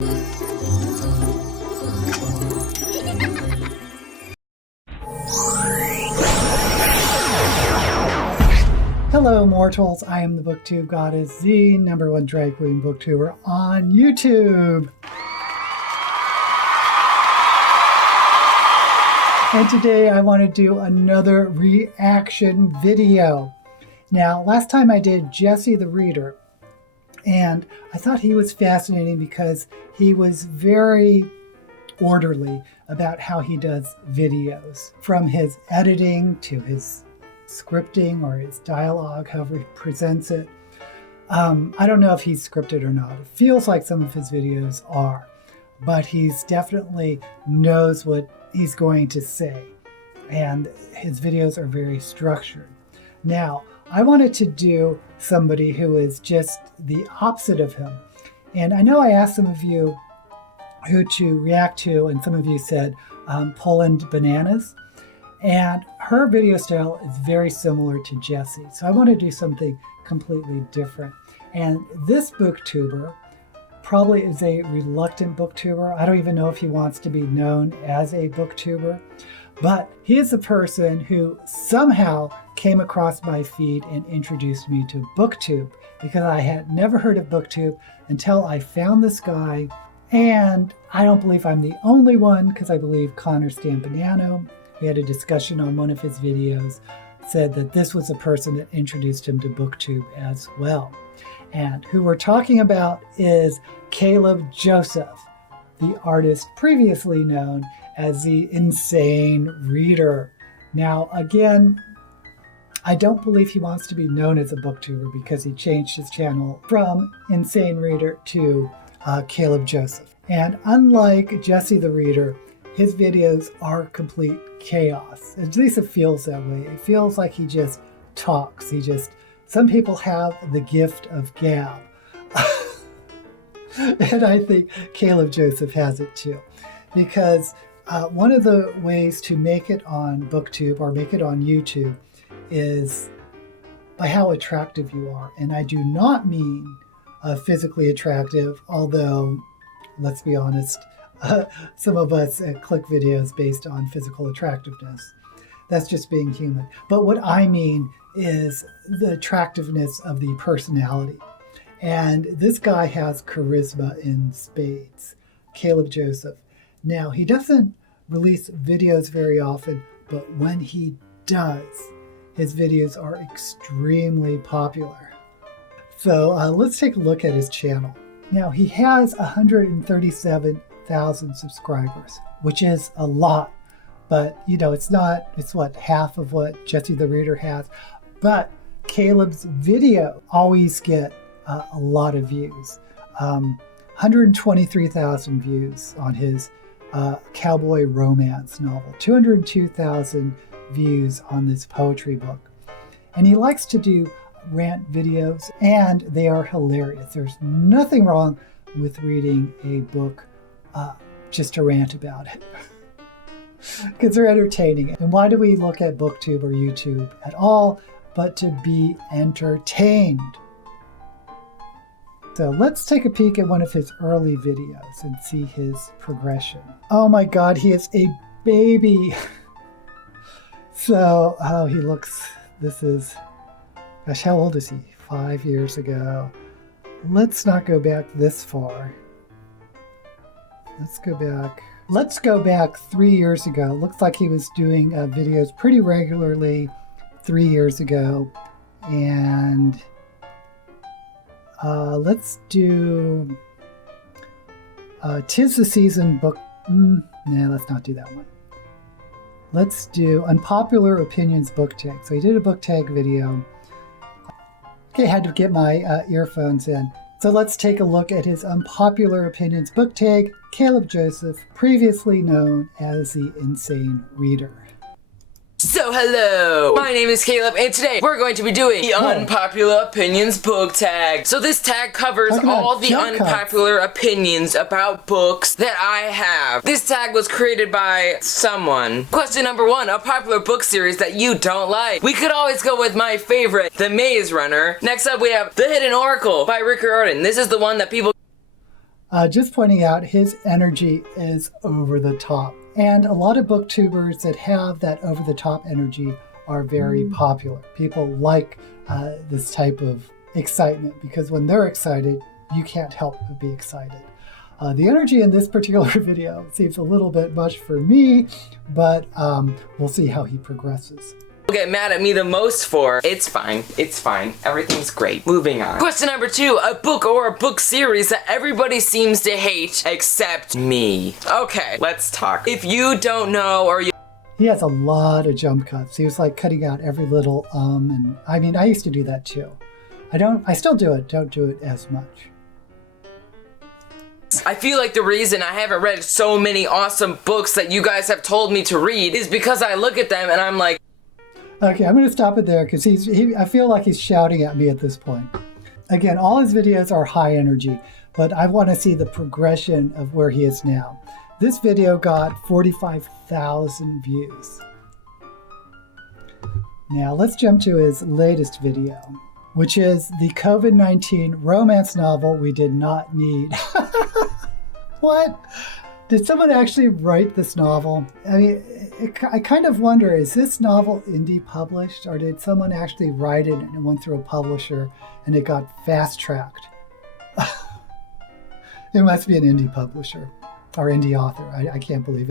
Hello mortals, I am the BookTube Goddess, the #1 drag queen booktuber on YouTube. And today I want to do another reaction video. Now, last time I did Jesse the Reader, and I thought he was fascinating because he was very orderly about how he does videos, from his editing to his scripting or his dialogue, however he presents it. I don't know if he's scripted or not. It feels like some of his videos are, but he's definitely knows what he's going to say, and his videos are very structured. Now, I wanted to do somebody who is just the opposite of him, and I know I asked some of you who to react to, and some of you said Poland Bananas. And her video style is very similar to Jesse. So I want to do something completely different. And this booktuber probably is a reluctant booktuber. I don't even know if he wants to be known as a booktuber. But he is the person who somehow came across my feed and introduced me to BookTube, because I had never heard of BookTube until I found this guy. And I don't believe I'm the only one, because I believe Connor Stampaniano, we had a discussion on one of his videos, said that this was a person that introduced him to BookTube as well. And who we're talking about is Caleb Joseph, the artist previously known as the Insane Reader. Now, again, I don't believe he wants to be known as a booktuber because he changed his channel from Insane Reader to Caleb Joseph. And unlike Jesse the Reader, his videos are complete chaos. At least it feels that way. It feels like he just talks. Some people have the gift of gab. And I think Caleb Joseph has it too. Because one of the ways to make it on BookTube or make it on YouTube is by how attractive you are. And I do not mean physically attractive, although, let's be honest, some of us click videos based on physical attractiveness. That's just being human. But what I mean is the attractiveness of the personality. And this guy has charisma in spades, Caleb Joseph. Now, he doesn't release videos very often, but when he does, his videos are extremely popular. So let's take a look at his channel. Now, he has 137,000 subscribers, which is a lot, but it's what, half of what Jesse the Reader has. But Caleb's video always get a lot of views. 123,000 views on his cowboy romance novel, 202,000 views on this poetry book. And he likes to do rant videos, and they are hilarious. There's nothing wrong with reading a book just to rant about it, because they're entertaining. And why do we look at BookTube or YouTube at all but to be entertained? So let's take a peek at one of his early videos and see his progression. Oh my God, he is a baby. So, he looks, gosh, how old is he? 5 years ago. Let's not go back this far. Let's go back 3 years ago. Looks like he was doing videos pretty regularly 3 years ago. And let's do 'Tis the Season book. Nah, let's not do that one. Let's do Unpopular Opinions book tag. So he did a book tag video. Okay, I had to get my earphones in. So let's take a look at his Unpopular Opinions book tag, Caleb Joseph, previously known as the Insane Reader. So hello, my name is Caleb, and today we're going to be doing the Unpopular Opinions book tag. So this tag covers all the unpopular opinions about books that I have. This tag was created by someone. Question number 1, a popular book series that you don't like. We could always go with my favorite, The Maze Runner. Next up we have The Hidden Oracle by Rick Riordan. This is the one that people... Just pointing out his energy is over the top. And a lot of booktubers that have that over the top energy are very popular. People like this type of excitement because when they're excited, you can't help but be excited. The energy in this particular video seems a little bit much for me, but we'll see how he progresses. Get mad at me the most for. It's fine. It's fine. Everything's great. Moving on. Question number 2. A book or a book series that everybody seems to hate except me. Okay, let's talk. If you don't know or you... He has a lot of jump cuts. He was like cutting out every little and I mean, I used to do that too. I still do it. Don't do it as much. I feel like the reason I haven't read so many awesome books that you guys have told me to read is because I look at them and I'm like, okay, I'm going to stop it there because I feel like he's shouting at me at this point. Again, all his videos are high energy, but I want to see the progression of where he is now. This video got 45,000 views. Now let's jump to his latest video, which is the COVID-19 romance novel we did not need. What? Did someone actually write this novel? I mean, I kind of wonder, is this novel indie published or did someone actually write it and it went through a publisher and it got fast-tracked? It must be an indie publisher or indie author. I can't believe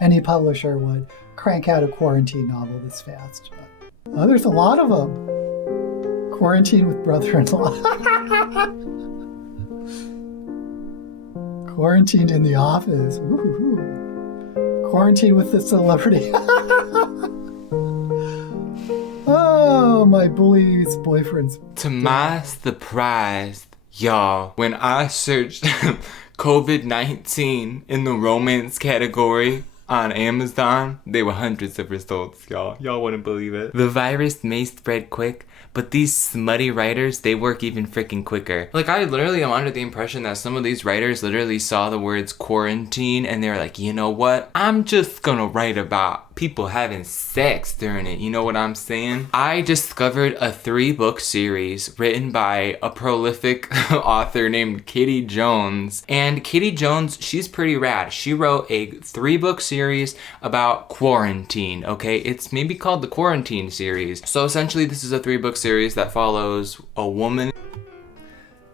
any publisher would crank out a quarantine novel this fast. But, oh, there's a lot of them. Quarantine with brother-in-law. Quarantined in the office. Ooh. Quarantine with the celebrity. Oh, my bully's boyfriend's. To my surprise, y'all, when I searched COVID-19 in the romance category on Amazon, there were hundreds of results, y'all. Y'all wouldn't believe it. The virus may spread quick, but these smutty writers, they work even freaking quicker. Like, I literally am under the impression that some of these writers literally saw the words quarantine and they're like, you know what? I'm just gonna write about people having sex during it. You know what I'm saying? I discovered a 3-book series written by a prolific author named Kitty Jones. And Kitty Jones, she's pretty rad. She wrote a 3-book series about quarantine, okay? It's maybe called the Quarantine series. So essentially this is a 3-book series that follows a woman.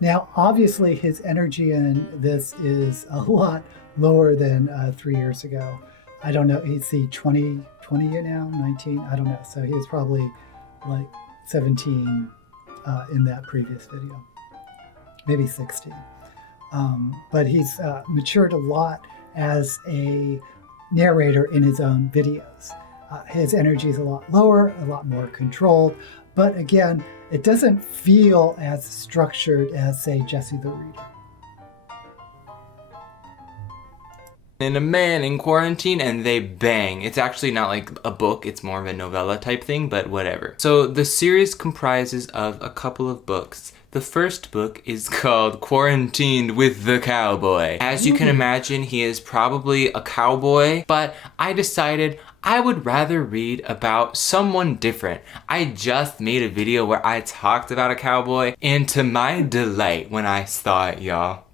Now, obviously his energy in this is a lot lower than 3 years ago. I don't know, is he 20 now, 19? I don't know. So he was probably like 17 in that previous video, maybe 16. But he's matured a lot as a narrator in his own videos. His energy is a lot lower, a lot more controlled. But again, it doesn't feel as structured as, say, Jesse the Reader. And a man in quarantine and they bang. It's actually not like a book, it's more of a novella type thing, but whatever. So the series comprises of a couple of books. The first book is called Quarantined with the Cowboy. As you can imagine, he is probably a cowboy, but I decided I would rather read about someone different. I just made a video where I talked about a cowboy, and to my delight when I saw it, y'all,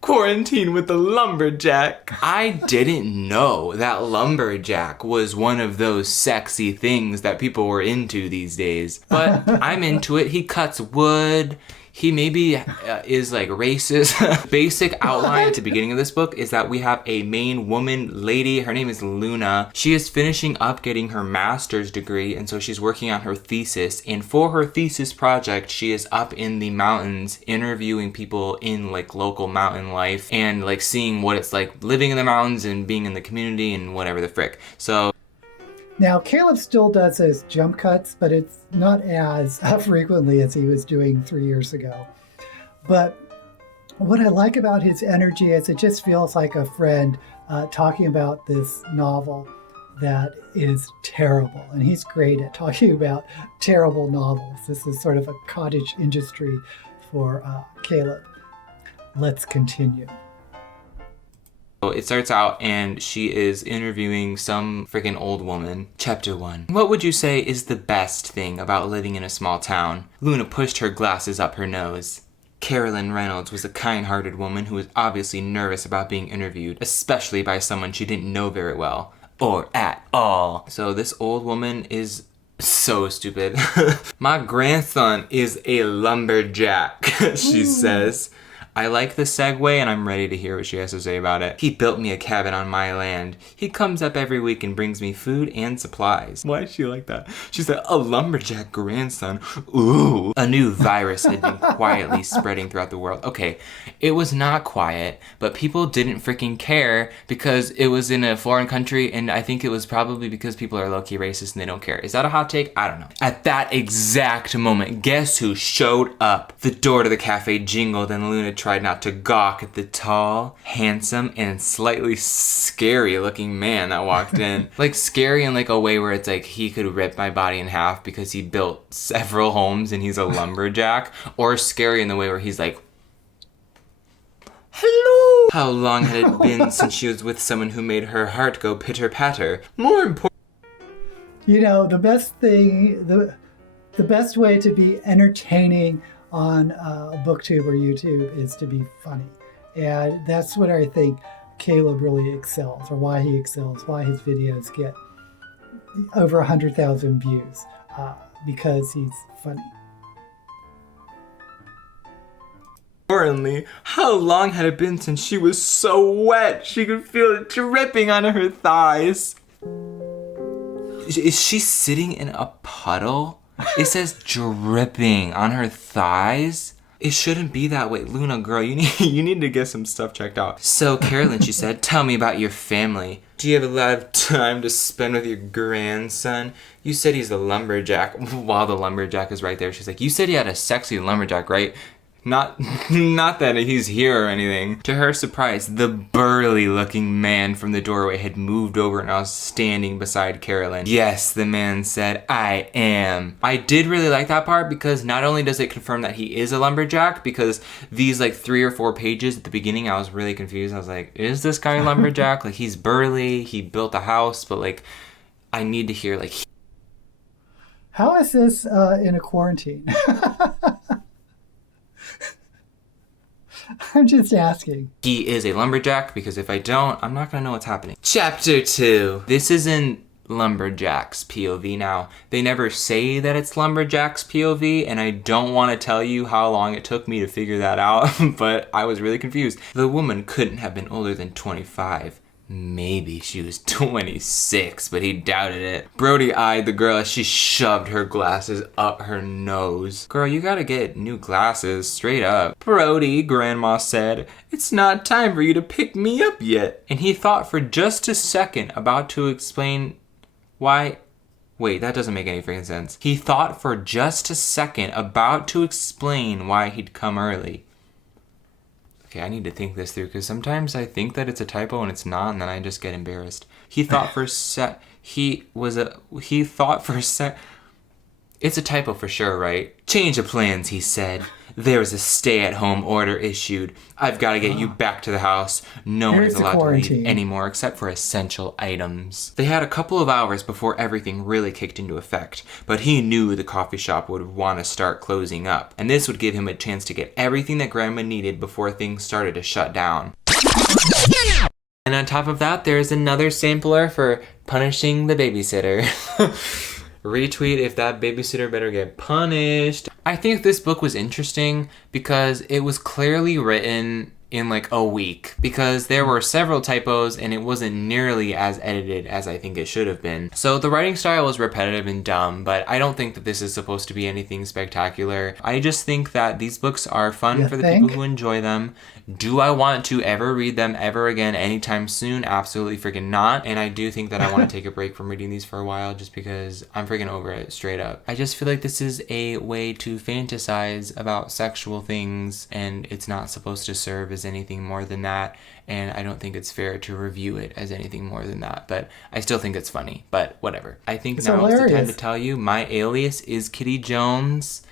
Quarantine with the Lumberjack. I didn't know that lumberjack was one of those sexy things that people were into these days. But I'm into it. He cuts wood. He maybe is like racist. Basic outline at the beginning of this book is that we have a main woman lady. Her name is Luna. She is finishing up getting her master's degree, and so she's working on her thesis. And for her thesis project, she is up in the mountains interviewing people in like local mountain life and like seeing what it's like living in the mountains and being in the community and whatever the frick. So now, Caleb still does his jump cuts, but it's not as frequently as he was doing 3 years ago. But what I like about his energy is it just feels like a friend talking about this novel that is terrible. And he's great at talking about terrible novels. This is sort of a cottage industry for Caleb. Let's continue. It starts out and she is interviewing some freaking old woman. Chapter 1. What would you say is the best thing about living in a small town? Luna pushed her glasses up her nose. Carolyn Reynolds was a kind-hearted woman who was obviously nervous about being interviewed, especially by someone she didn't know very well. Or at all. So this old woman is so stupid. My grandson is a lumberjack, she says. I like the segue and I'm ready to hear what she has to say about it. He built me a cabin on my land. He comes up every week and brings me food and supplies. Why is she like that? She said, a lumberjack grandson. Ooh. A new virus had been quietly spreading throughout the world. Okay, it was not quiet, but people didn't freaking care because it was in a foreign country, and I think it was probably because people are low-key racist and they don't care. Is that a hot take? I don't know. At that exact moment, guess who showed up? The door to the cafe jingled and Luna tried not to gawk at the tall, handsome, and slightly scary looking man that walked in. Like scary in like a way where it's like he could rip my body in half because he built several homes and he's a lumberjack, or scary in the way where he's like, hello! How long had it been since she was with someone who made her heart go pitter-patter? More important. You know, the best thing, the best way to be entertaining on booktube or YouTube is to be funny. And that's what I think Caleb really excels, or why he excels, why his videos get over 100,000 views, because he's funny. Importantly, how long had it been since she was so wet she could feel it dripping on her thighs? Is she sitting in a puddle? It says dripping on her thighs. It shouldn't be that way. Luna, girl, you need to get some stuff checked out. So, Carolyn, she said, tell me about your family. Do you have a lot of time to spend with your grandson? You said he's a lumberjack. While the lumberjack is right there, she's like, you said he had a sexy lumberjack, right? Not that he's here or anything. To her surprise, the burly-looking man from the doorway had moved over and now was standing beside Carolyn. Yes, the man said, I am. I did really like that part because not only does it confirm that he is a lumberjack, because these like 3 or 4 pages at the beginning, I was really confused. I was like, is this guy a lumberjack? Like, he's burly, he built a house, but like, I need to hear like... How is this in a quarantine? I'm just asking. He is a lumberjack, because if I don't, I'm not gonna know what's happening. Chapter 2. This isn't lumberjack's POV now. They never say that it's lumberjack's POV, and I don't want to tell you how long it took me to figure that out, but I was really confused. The woman couldn't have been older than 25. Maybe she was 26, but he doubted it. Brody eyed the girl as she shoved her glasses up her nose. Girl, you gotta get new glasses, straight up. Brody, Grandma said, it's not time for you to pick me up yet. And he thought for just a second about to explain why... Wait, that doesn't make any freaking sense. He thought for just a second about to explain why he'd come early. Okay, I need to think this through, because sometimes I think that it's a typo and it's not, and then I just get embarrassed. He thought for a sec... It's a typo for sure, right? Change of plans, he said. There was a stay-at-home order issued. I've got to get you back to the house. No one is allowed to leave anymore except for essential items. They had a couple of hours before everything really kicked into effect, but he knew the coffee shop would want to start closing up, and this would give him a chance to get everything that Grandma needed before things started to shut down. And on top of that, there's another sampler for punishing the babysitter. Retweet if that babysitter better get punished. I think this book was interesting because it was clearly written in like a week, because there were several typos and it wasn't nearly as edited as I think it should have been. So the writing style was repetitive and dumb, but I don't think that this is supposed to be anything spectacular. I just think that these books are fun for the people who enjoy them. Do I want to ever read them ever again anytime soon? Absolutely freaking not. And I do think that I want to take a break from reading these for a while just because I'm freaking over it, straight up. I just feel like this is a way to fantasize about sexual things, and it's not supposed to serve as anything more than that. And I don't think it's fair to review it as anything more than that. But I still think it's funny, but whatever. I think now is the time to tell you my alias is Kitty Jones.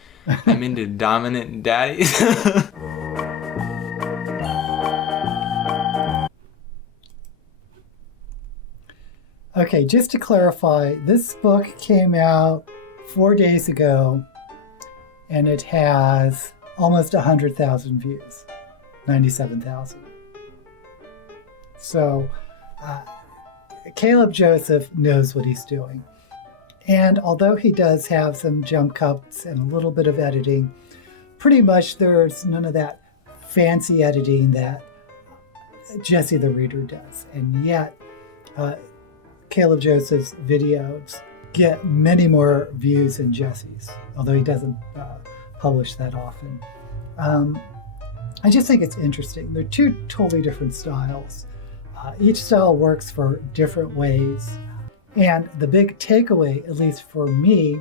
I'm into dominant daddies. Okay, just to clarify, this book came out 4 days ago, and it has almost 100,000 views, 97,000. So Caleb Joseph knows what he's doing. And although he does have some jump cuts and a little bit of editing, pretty much there's none of that fancy editing that Jesse the Reader does. And yet, Caleb Joseph's videos get many more views than Jesse's, although he doesn't publish that often. I just think it's interesting. They're two totally different styles. Each style works for different ways. And the big takeaway, at least for me,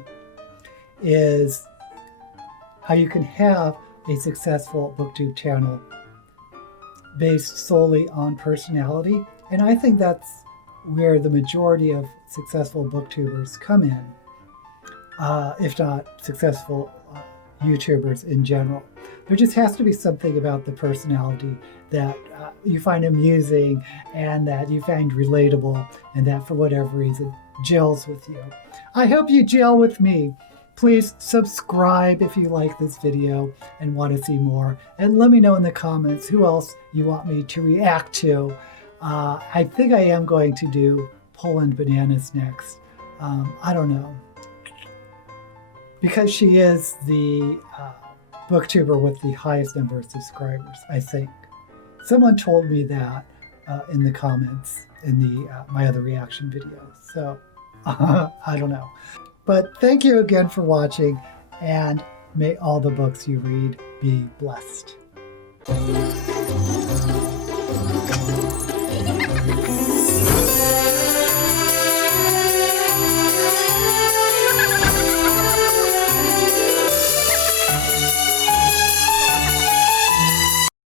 is how you can have a successful booktube channel based solely on personality. And I think that's where the majority of successful booktubers come in, if not successful YouTubers in general. There just has to be something about the personality that you find amusing and that you find relatable and that for whatever reason gels with you. I hope you gel with me. Please subscribe if you like this video and want to see more. And let me know in the comments who else you want me to react to. I think I am going to do Poland Bananas next. I don't know. Because she is the booktuber with the highest number of subscribers, I think. Someone told me that in the comments in the my other reaction videos. So I don't know. But thank you again for watching, and may all the books you read be blessed.